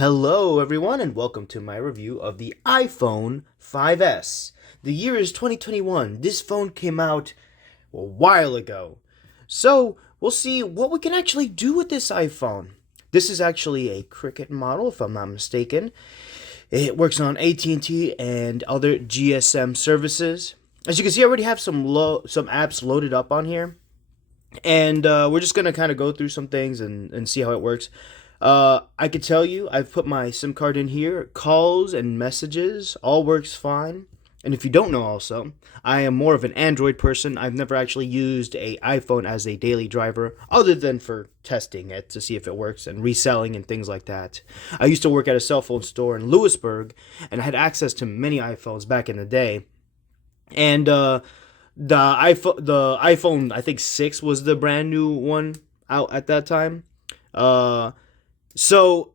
Hello everyone and welcome to my review of the iPhone 5S. The year is 2021. This phone came out a while ago. So we'll see what we can actually do with this iPhone. This is actually a Cricket model if I'm not mistaken. It works on AT&T and other GSM services. As you can see, I already have some apps loaded up on here. And we're just going to kind of go through some things and see how it works. I could tell you, I've put my SIM card in here. Calls and messages all works fine. And if you don't know also, I am more of an Android person. I've never actually used a iPhone as a daily driver other than for testing it to see if it works and reselling and things like that. I used to work at a cell phone store in Lewisburg and I had access to many iPhones back in the day. And the iPhone I think 6 was the brand new one out at that time. So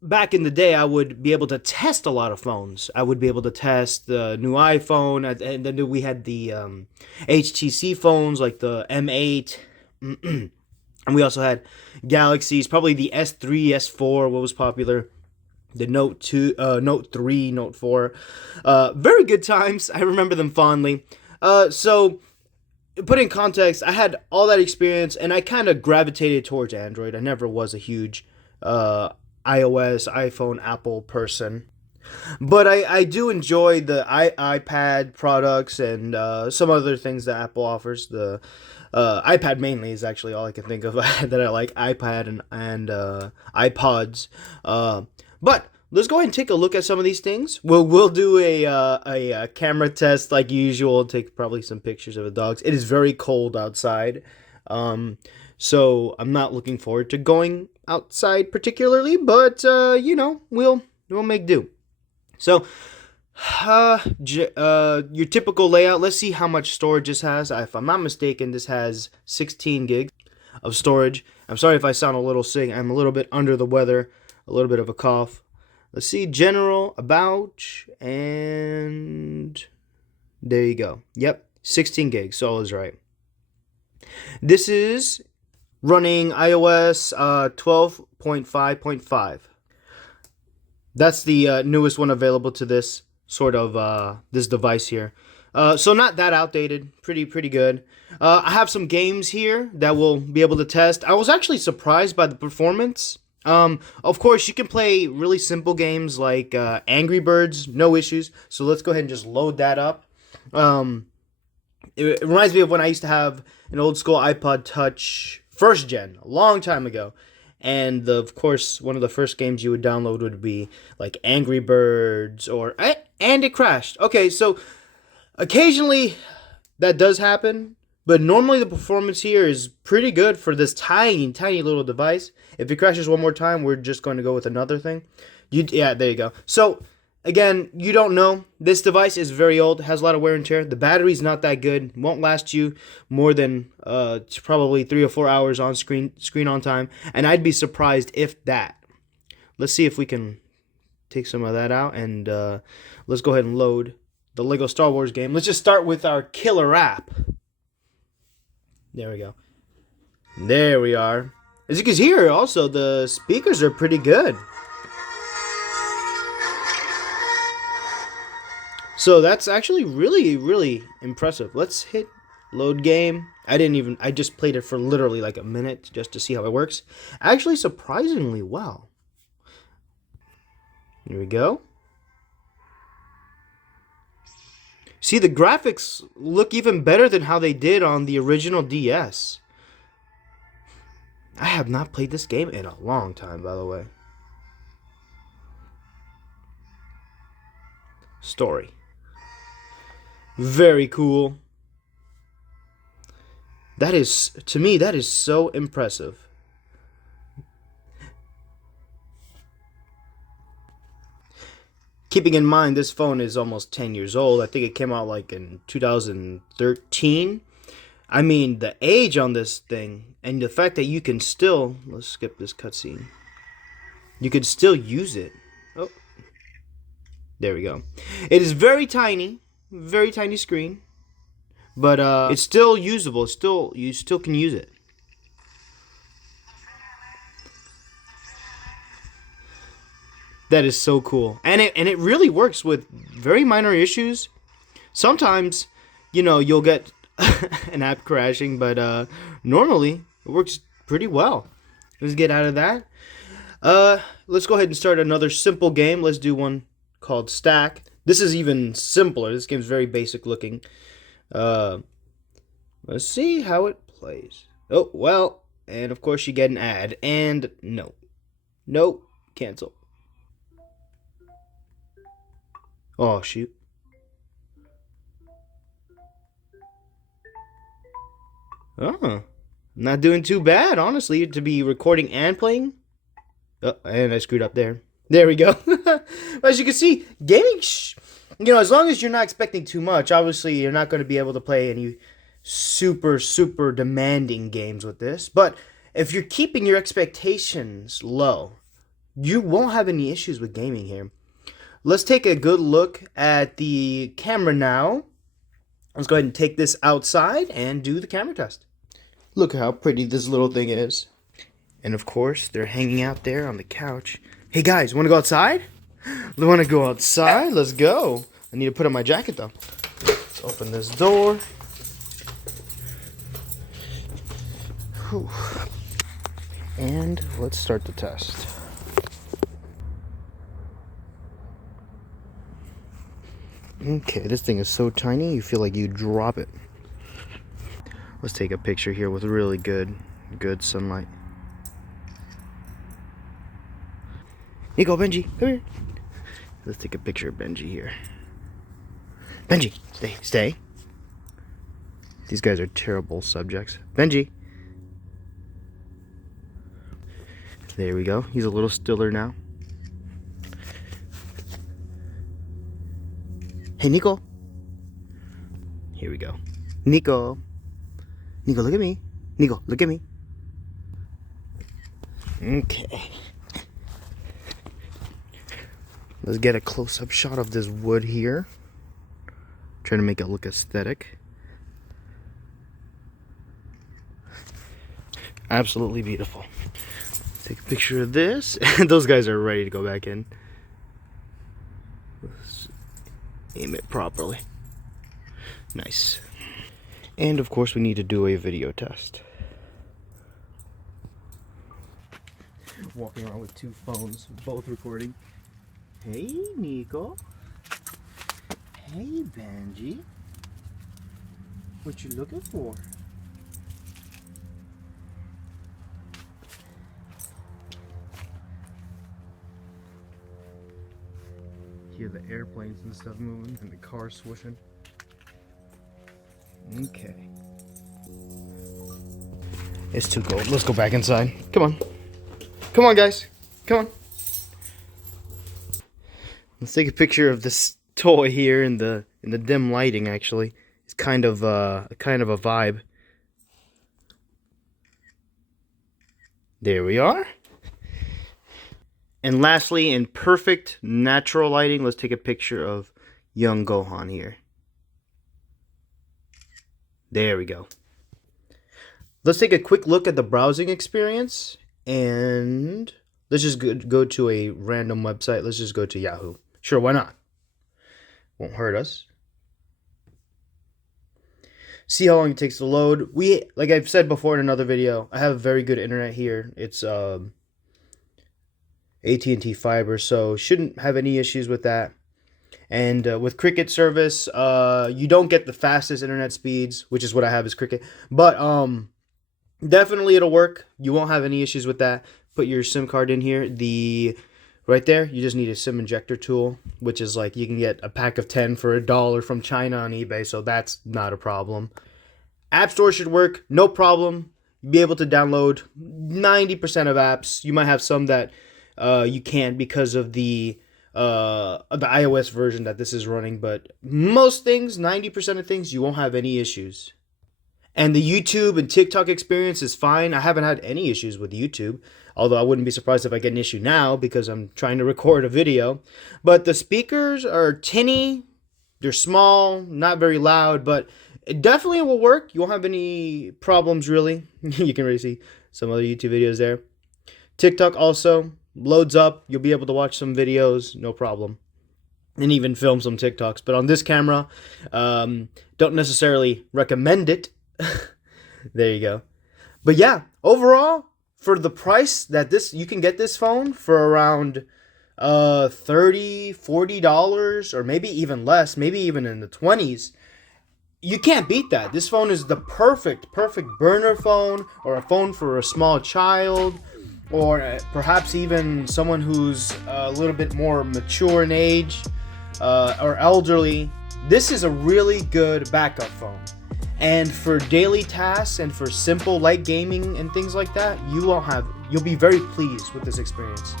back in the day, I would be able to test a lot of phones. I would be able to test the new iPhone, and then we had the HTC phones like the M8, and we also had Galaxies, probably the S3, S4, what was popular, the Note 2, Note 3, Note 4. Very good times. I remember them fondly. So put in context, I had all that experience, and I kind of gravitated towards Android. I never was a huge iOS, iPhone, Apple person. But I do enjoy the iPad products and some other things that Apple offers. The iPad mainly is actually all I can think of that I like. iPad and iPods. But let's go ahead and take a look at some of these things. We'll do a camera test like usual. Take probably some pictures of the dogs. It is very cold outside, so I'm not looking forward to going outside particularly. But we'll make do. So, your typical layout. Let's see how much storage this has. If I'm not mistaken, this has 16 gigs of storage. I'm sorry if I sound a little sick. I'm a little bit under the weather. A little bit of a cough. Let's see, general, about, and there you go. Yep, 16 gigs, so I was right. This is running iOS 12.5.5. That's the newest one available to this sort of, this device here. So not that outdated, pretty good. I have some games here that we'll be able to test. I was actually surprised by the performance. Of course, you can play really simple games like Angry Birds, no issues. So let's go ahead and just load that up. It reminds me of when I used to have an old school iPod Touch first gen, a long time ago. And of course, one of the first games you would download would be like Angry Birds and it crashed. Okay, so occasionally that does happen. But normally the performance here is pretty good for this tiny little device. If it crashes one more time, we're just going to go with another thing. Yeah, there you go. So, again, you don't know. This device is very old, has a lot of wear and tear. The battery's not that good. Won't last you more than probably 3 or 4 hours on screen on time. And I'd be surprised if that. Let's see if we can take some of that out. And let's go ahead and load the LEGO Star Wars game. Let's just start with our killer app. There we go. There we are. As you can hear, also, the speakers are pretty good. So that's actually really impressive. Let's hit load game. I just played it for literally like a minute just to see how it works. Actually, surprisingly well. Here we go. See, the graphics look even better than how they did on the original DS. I have not played this game in a long time, by the way. Story. Very cool. That is, to me, that is so impressive. Keeping in mind, this phone is almost 10 years old. I think it came out like in 2013. I mean, the age on this thing and the fact that you can still... Let's skip this cutscene. You could still use it. Oh. There we go. It is very tiny screen. But it's still usable. You still can use it. That is so cool, and it really works with very minor issues. Sometimes, you'll get an app crashing, but normally it works pretty well. Let's get out of that. Let's go ahead and start another simple game. Let's do one called Stack. This is even simpler. This game's very basic looking. Let's see how it plays. Oh, well, and of course you get an ad, and no. Nope, cancel. Oh, shoot. Oh, not doing too bad, honestly, to be recording and playing. Oh, and I screwed up there. There we go. As you can see, gaming, as long as you're not expecting too much, obviously you're not going to be able to play any super, super demanding games with this. But if you're keeping your expectations low, you won't have any issues with gaming here. Let's take a good look at the camera now. Let's go ahead and take this outside and do the camera test. Look how pretty this little thing is. And of course, they're hanging out there on the couch. Hey guys, want to go outside? We want to go outside? Let's go. I need to put on my jacket though. Let's open this door. Whew. And let's start the test. Okay, this thing is so tiny you feel like you drop it. Let's take a picture here with really good sunlight. Nico, Benji, come here. Let's take a picture of Benji here. Benji, stay. These guys are terrible subjects. Benji. There we go. He's a little stiller now. Hey, Nico. Here we go. Nico, look at me. Nico, look at me. Okay. Let's get a close-up shot of this wood here. Trying to make it look aesthetic. Absolutely beautiful. Take a picture of this. Those guys are ready to go back in. Let's aim it properly. Nice. And of course we need to do a video test. Walking around with two phones, both recording. Hey, Nico. Hey, Benji. What you looking for? Hear the airplanes and stuff moving and the cars swishing. Okay. It's too cold. Let's go back inside. Come on. Come on, guys. Come on. Let's take a picture of this toy here in the dim lighting. Actually, it's kind of a vibe. There we are. And lastly, in perfect natural lighting, let's take a picture of young Gohan here. There we go. Let's take a quick look at the browsing experience, and let's just go to a random website. Let's just go to Yahoo. Sure, why not? Won't hurt us. See how long it takes to load. Like I've said before in another video, I have very good internet here. It's AT&T fiber, so shouldn't have any issues with that. And with Cricket service, you don't get the fastest internet speeds, which is what I have is Cricket. But definitely it'll work. You won't have any issues with that. Put your SIM card in here. Right there, you just need a SIM injector tool, which is like you can get a pack of 10 for $1 from China on eBay, so that's not a problem. App Store should work, no problem. You'll be able to download 90% of apps. You might have some that you can't because of the iOS version that this is running, but most things, 90% of things, you won't have any issues. And the YouTube and TikTok experience is fine. I haven't had any issues with YouTube, although I wouldn't be surprised if I get an issue now because I'm trying to record a video. But the speakers are tinny, they're small, not very loud, but it definitely will work. You won't have any problems really. You can really see some other YouTube videos there. TikTok also, loads up, you'll be able to watch some videos, no problem, and even film some TikToks. But on this camera, don't necessarily recommend it. There you go. But yeah, overall, for the price that you can get this phone for around $30-$40, or maybe even less, maybe even in the 20s. You can't beat that. This phone is the perfect burner phone, or a phone for a small child, or perhaps even someone who's a little bit more mature in age, or elderly. This is a really good backup phone. And for daily tasks and for simple light gaming and things like that, you'll be very pleased with this experience.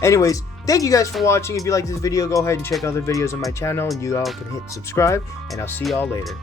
Anyways, thank you guys for watching. If you like this video, go ahead and check other videos on my channel, and you all can hit subscribe, and I'll see y'all later.